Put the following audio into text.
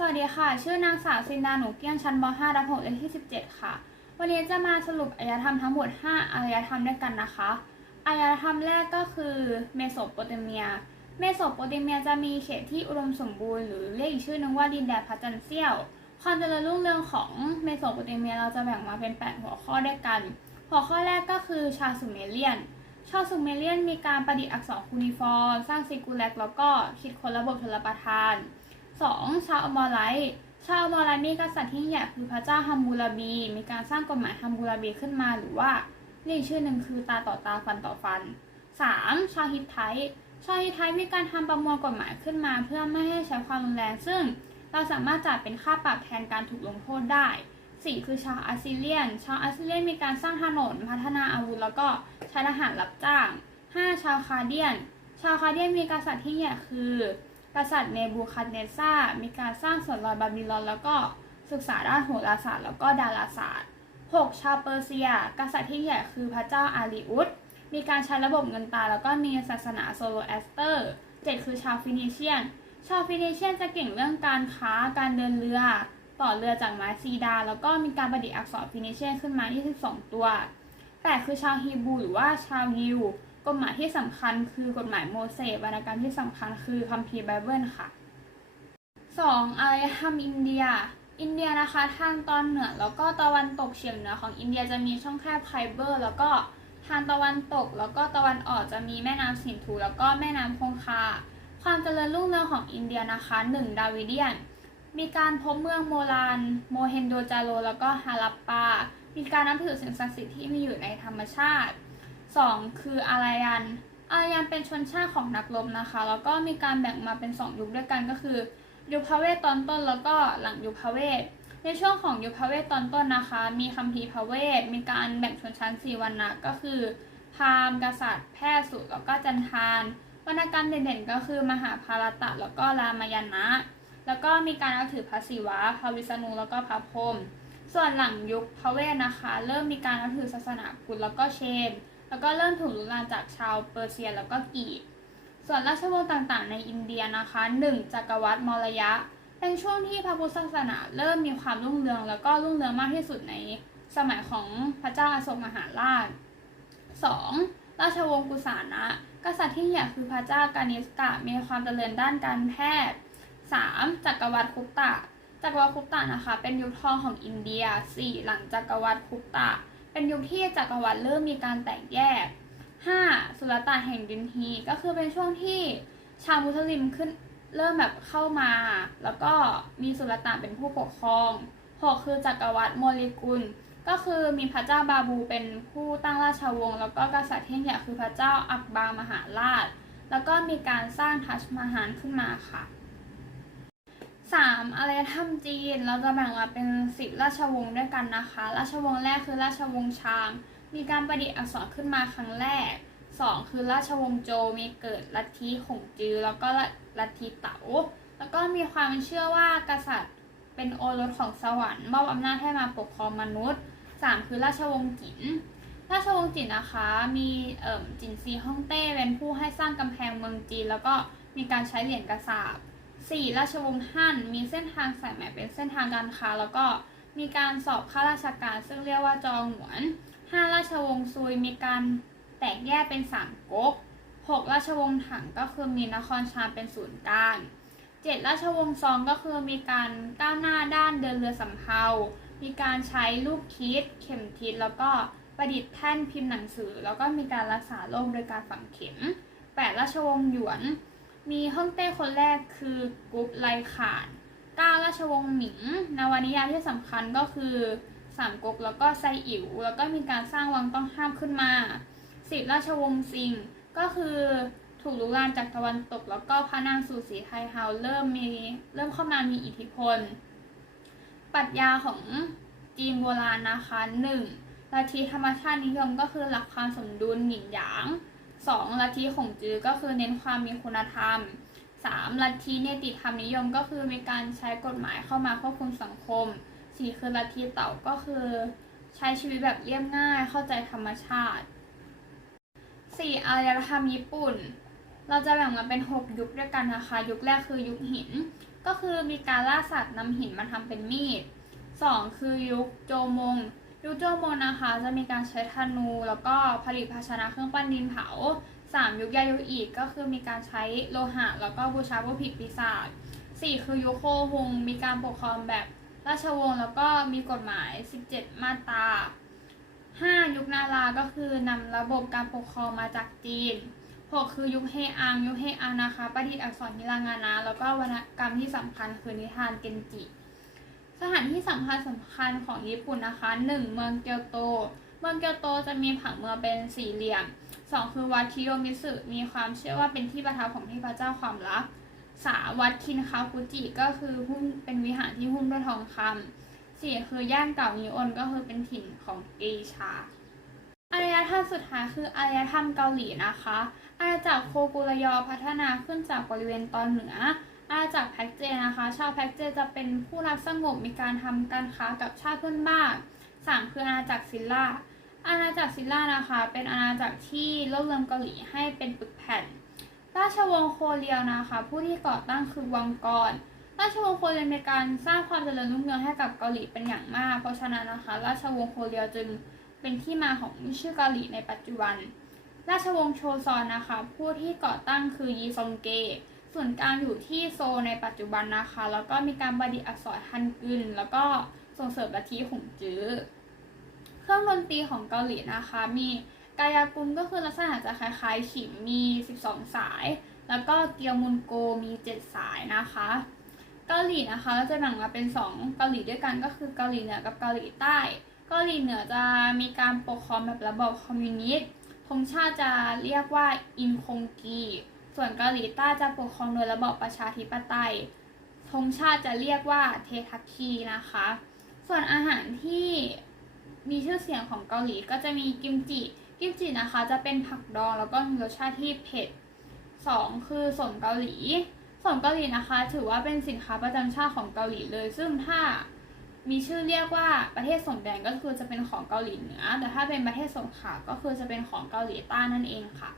สวัสดีค่ะ ชื่อนางสาวซินดาหนูเกี้ยงชั้นม .5 รับ6เลขที่ 17 ค่ะ วันนี้จะมาสรุปอารยธรรมทั้งหมด 5อารยธรรมด้วยกันนะคะอารยธรรมแรกก็คือเมโสโปเตเมีย เมโสโปเตเมียจะมีเขตที่อุดมสมบูรณ์หรือเรียกอีกชื่อนึงว่าดินแดนพระจันทร์เสี้ยว ความเจริญรุ่งเรืองของเมโสโปเตเมียเราจะแบ่งมาเป็น 8 หัวข้อด้วยกัน หัวข้อแรกก็คือชาวสุเมเรียน ชาวสุเมเรียนมีการประดิษฐ์อักษรคูนิฟอร์ม สร้างซิกูแลกแล้วก็คิดค้นระบบชลประทาน 2. ชาวอมอไลท์ชาวอมอไลท์มีกษัตริย์ที่ใหญ่คือพระเจ้าฮัมบูราบี มีการสร้างกฎหมายฮัมบูราบีขึ้นมาหรือว่าเรียกชื่อหนึ่งคือตาต่อตาฟันต่อฟัน 3. ชาวฮิตไทชาวฮิตไทมีการทำประมวลกฎหมายขึ้นมา เพื่อไม่ให้ใช้ความรุนแรงซึ่งเราสามารถจ่ายเป็นค่าปรับแทนการถูกลงโทษได้ 4. คือชาวอัสซิเลียน ชาวอัสซิเลียนมีการสร้างถนนพัฒนาอาวุธแล้วก็ใช้ทหารรับจ้าง 5. ชาวคาเดียน ชาวคาเดียนมีกษัตริย์ที่ใหญ่คือ กษัตริย์เนบูคัดเนซามีการสร้างสวนลอยบาบิลอน แล้วก็ศึกษาด้านโหราศาสตร์แล้วก็ดาราศาสตร์ 6. ชาวเปอร์เซีย กษัตริย์ที่ใหญ่คือพระเจ้าอาลีอุสมีการใช้ระบบเงินตราแล้วก็มีศาสนาโซโลแอสเตอร์ 7. คือชาวฟินิเชียน ชาวฟินิเชียนจะเก่งเรื่องการค้าการเดินเรือ ต่อเรือจากไม้ซีดา แล้วก็มีการประดิษฐ์อักษรฟินิเชียนขึ้นมา 22 ตัว 8. คือชาวฮีบูหรือว่าชาวยิว กฎหมายที่สำคัญคือกฎหมายโมเสสวรรณกรรมที่สำคัญคือคัมภีร์ไบเบิลค่ะ 2. อารยธรรมอินเดีย อินเดียนะคะทางตอนเหนือแล้วก็ตะวันตกเฉียงเหนือของอินเดียจะมีช่องแคบไคเบอร์ แล้วก็ทางตะวันตก แล้วก็ตะวันออกจะมีแม่น้ำสินธุแล้วก็แม่น้ำคงคา ความเจริญรุ่งเรืองของอินเดียนะคะ 1. ดาวิเดียน มีการพบเมืองโบราณ โมเฮนโดจาโรแล้วก็ฮารัปปา มีการนับถือสิ่งศักดิ์สิทธิ์ที่มีอยู่ในธรรมชาติ 2. คืออารยัน อารยันเป็นชนชาติของนักรบนะคะ แล้วก็มีการแบ่งมาเป็น 2 ยุคด้วยกันก็คือ ยุคพระเวทตอนต้นแล้วก็หลังยุคพระเวท ในช่วงของยุคพระเวทตอนต้นนะคะ มีคัมภีร์พระเวท มีการแบ่งชนชั้นสี่วรรณะก็คือ พราหมณ์กษัตริย์ แพทย์สุแล้วก็จันทาน วรรณกรรมเด่นๆก็คือมหาภารตะแล้วก็รามายณะแล้วก็มีการนับถือพระศิวะ พระวิษณุแล้วก็พระพรหมส่วนหลังยุคพระเวทนะคะ เริ่มมีการนับถือศาสนาพุทธแล้วก็เชน แล้วก็เริ่มถูกลุกลามจากชาวเปอร์เซียแล้วก็กรีกส่วนราชวงศ์ต่างๆ ในอินเดียนะคะ 1. จักรวรรดิมอรยะ เป็นช่วงที่พระพุทธศาสนาเริ่มมีความรุ่งเรือง แล้วก็รุ่งเรืองมากที่สุดในสมัยของพระเจ้าอโศกมหาราช 2. ราชวงศ์กุสานะกษัตริย์ที่ใหญ่คือพระเจ้ากานิสกะมีความเจริญด้านการแพทย์ 3. จักรวรรดิคุปตะ จักรวรรดิคุปตะนะคะ เป็นยุคทองของอินเดีย 4. หลังจักรวรรดิคุปตะ เป็นยุคที่จักรวรรดิเริ่มมีการแตกแยก 5. สุลต่านแห่งดินฮีก็คือเป็นช่วงที่ชาวมุสลิมขึ้นเริ่มแบบเข้ามา แล้วก็มีสุลต่านเป็นผู้ปกครอง 6. คือจักรวรรดิโมลิกุล ก็คือมีพระเจ้าบาบูเป็นผู้ตั้งราชวงศ์แล้วก็กษัตริย์ที่ใหญ่คือพระเจ้าอักบาร์มหาราช แล้วก็มีการสร้างทัชมาฮาลขึ้นมาค่ะ 3. อารยธรรมจีน เราจะแบ่งมาเป็นสิบราชวงศ์ด้วยกันนะคะ ราชวงศ์แรกคือราชวงศ์ชาง มีการประดิษฐ์อักษรขึ้นมาครั้งแรก 2. คือราชวงศ์โจวมีเกิดลัทธิขงจือ แล้วก็ลัทธิเต๋า แล้วก็มีความเชื่อว่ากษัตริย์เป็นโอรสของสวรรค์มอบอำนาจให้มาปกครองมนุษย์ 3. คือราชวงศ์จินราชวงศ์จินนะคะมีเอ่มจินซีฮ่องเต้เป็นผู้ให้สร้างกำแพงเมืองจีน แล้วก็มีการใช้เหรียญกระสาบ 4. ราชวงศ์ฮั่น มีเส้นทางสายไหมเป็นเส้นทางการค้า แล้วก็มีการสอบข้าราชการซึ่งเรียกว่าจองหวน 5. ราชวงศ์ซุยมีการแตกแยกเป็นสามก๊ก 6. ราชวงศ์ถังก็คือมีนครชาเป็นศูนย์กลาง 7. ราชวงศ์ซองก็คือมีการก้าวหน้าด้านเดินเรือสำเภา มีการใช้ลูกคิด เข็มทิศแล้วก็ประดิษฐ์แท่นพิมพ์หนังสือ แล้วก็มีการรักษาโรคโดยการฝังเข็ม 8. ราชวงศ์หยวน มีฮ่องเต้คนแรกคือกุ๊ปไลขาน 9. ราชวงศ์หมิงนวนิยายที่สำคัญก็คือสามก๊กแล้วก็ไซอิ๋วแล้วก็มีการสร้างวังต้องห้ามขึ้นมา 10. ราชวงศ์ซิงก็คือถูกลุกลามจากตะวันตก แล้วก็พระนางสู่สีไทเฮาเริ่มมีเริ่มเข้ามามีอิทธิพลปรัชญาของจีนโบราณนะคะ 1. ลัทธิธรรมชาตินิยมก็คือหลักความสมดุลหยินหยาง 2. ลัทธิของจือก็คือเน้นความมีคุณธรรม 3. ลัทธิเนติธรรมนิยมก็คือมีการใช้กฎหมายเข้ามาควบคุมสังคม 4. คือลัทธิเต่าก็คือ ใช้ชีวิตแบบเรียบง่ายเข้าใจธรรมชาติ 4. อารยธรรมญี่ปุ่น เราจะแบ่งมาเป็น 6 ยุคด้วยกันนะคะ ยุคแรกคือยุคหิน ก็คือมีการล่าสัตว์นำหินมาทำเป็นมีด 2 คือยุคโจมง ยุคโจมงนะคะ จะมีการใช้ธนูแล้วก็ผลิตภาชนะเครื่องปั้นดินเผา 3 ยุคยายุอีกก็คือมีการใช้โลหะ แล้วก็บูชาผู้ผิดปีศาจ4คือยุคโคฮงมีการปกครองแบบราชวงศ์แล้วก็มีกฎหมาย 17 มาตรา 5 ยุคนาราก็คือนำระบบการปกครองมาจากจีน 6 คือยุคเฮอังยุคเฮอังนะคะ ประดิษฐ์อักษรฮิรางานะ แล้วก็วรรณกรรมที่สำคัญคือนิทานเกนจิ สถานที่สำคัญสำคัญของญี่ปุ่นนะคะ 1. เมืองเกียวโต เมืองเกียวโตจะมีผังเมืองเป็นสี่เหลี่ยม 2. คือวัดคิโยมิสึมีความเชื่อว่าเป็นที่ประทับของเทพเจ้าความรัก 3. วัดคินคาคุจิก็คือหุ้มเป็นวิหารที่หุ้มด้วยทองคำ 4. คือย่านเก่านิออนก็คือเป็นถิ่นของเกชาอารยธรรมสุดท้ายคืออารยธรรมเกาหลีนะคะ อาณาจักรโคกุระยอพัฒนาขึ้นจากบริเวณตอนเหนือ อาณาจักรแพ็กเจนะคะ ชาวแพ็กเจจะเป็นผู้รักสงบมีการทำการค้ากับชาติเพื่อนบ้านสามคืออาณาจักรซิลล่า อาณาจักรซิลล่านะคะ เป็นอาณาจักรที่รวบรวมเกาหลีให้เป็นปึกแผ่น ราชวงศ์โคเรียนะคะ ผู้ที่ก่อตั้งคือวังกรราชวงศ์โคเรียมีการสร้างความเจริญรุ่งเรืองให้กับเกาหลีเป็นอย่างมาก เพราะฉะนั้นนะคะ ราชวงศ์โคเรียจึงเป็นที่มาของชื่อเกาหลีในปัจจุบัน ราชวงศ์โชซอนนะคะ ผู้ที่ก่อตั้งคือยีซองเก ส่วนกลางอยู่ที่โซในปัจจุบันนะคะ แล้วก็มีการประดิษฐ์อักษรฮันกึนแล้วก็ส่งเสริมลัทธิขงจื้อ เครื่องดนตรีของเกาหลีนะคะ มีกายากุมก็คือลักษณะจะคล้ายๆขิมมี 12 สาย แล้วก็เกียวมุนโกมี 7 สายนะคะ เกาหลีนะคะก็จะแบ่งมาเป็น 2 เกาหลีด้วยกันก็คือเกาหลีเหนือกับเกาหลีใต้ เกาหลีเหนือจะมีการปกครองแบบระบอบคอมมิวนิสต์ธงชาติจะเรียกว่าอินคงกี ส่วนเกาหลีใต้จะปกครองโดยระบอบประชาธิปไตยธงชาติจะเรียกว่าเททักคีนะคะ ส่วนอาหารที่มีชื่อเสียงของเกาหลีก็จะมีกิมจิ กิมจินะคะจะเป็นผักดองแล้วก็มีรสชาติที่เผ็ด 2 คือสมเกาหลี สมเกาหลีนะคะ ถือว่าเป็นสินค้าประจำชาติของเกาหลีเลย ซึ่งถ้ามีชื่อเรียกว่าประเทศสมแดงก็คือจะเป็นของเกาหลีเหนือ แต่ถ้าเป็นประเทศสงขาก็คือจะเป็นของเกาหลีใต้นั่นเองค่ะ